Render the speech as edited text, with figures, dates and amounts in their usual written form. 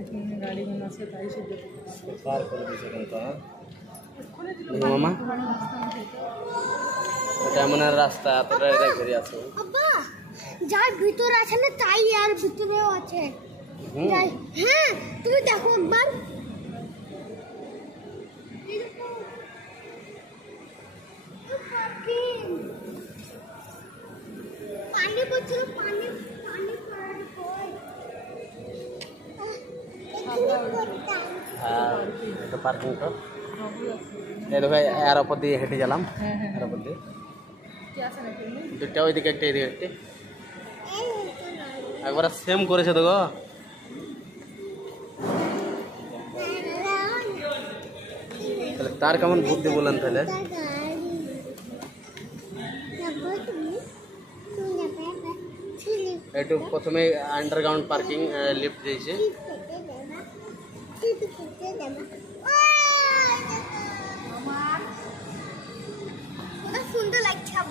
parking में गाड़ी में से ताई से पार कर दिसे কিন্তু মামা এটা মনে রাস্তা এতটা এটা ঘুরে আছে আব্বা যার ভিতর আছে না তাই আর ভিতরেও আছে হ্যাঁ তুমি দেখো একবার পানি পড়ছিল পানি পানি পড়ার পর এটা পার্কিং তো এই দেখো এর উপর দিয়ে হেঁটে গেলাম এর উপর দিয়ে দুটা ওইদিকে একটা এদিকে একটা একবার সেম করেছে তো গো তাহলে তার কেমন বুদ্ধি বলেন তাহলে একটু প্রথমে আন্ডারগ্রাউন্ড পার্কিং লিফট দিয়েছে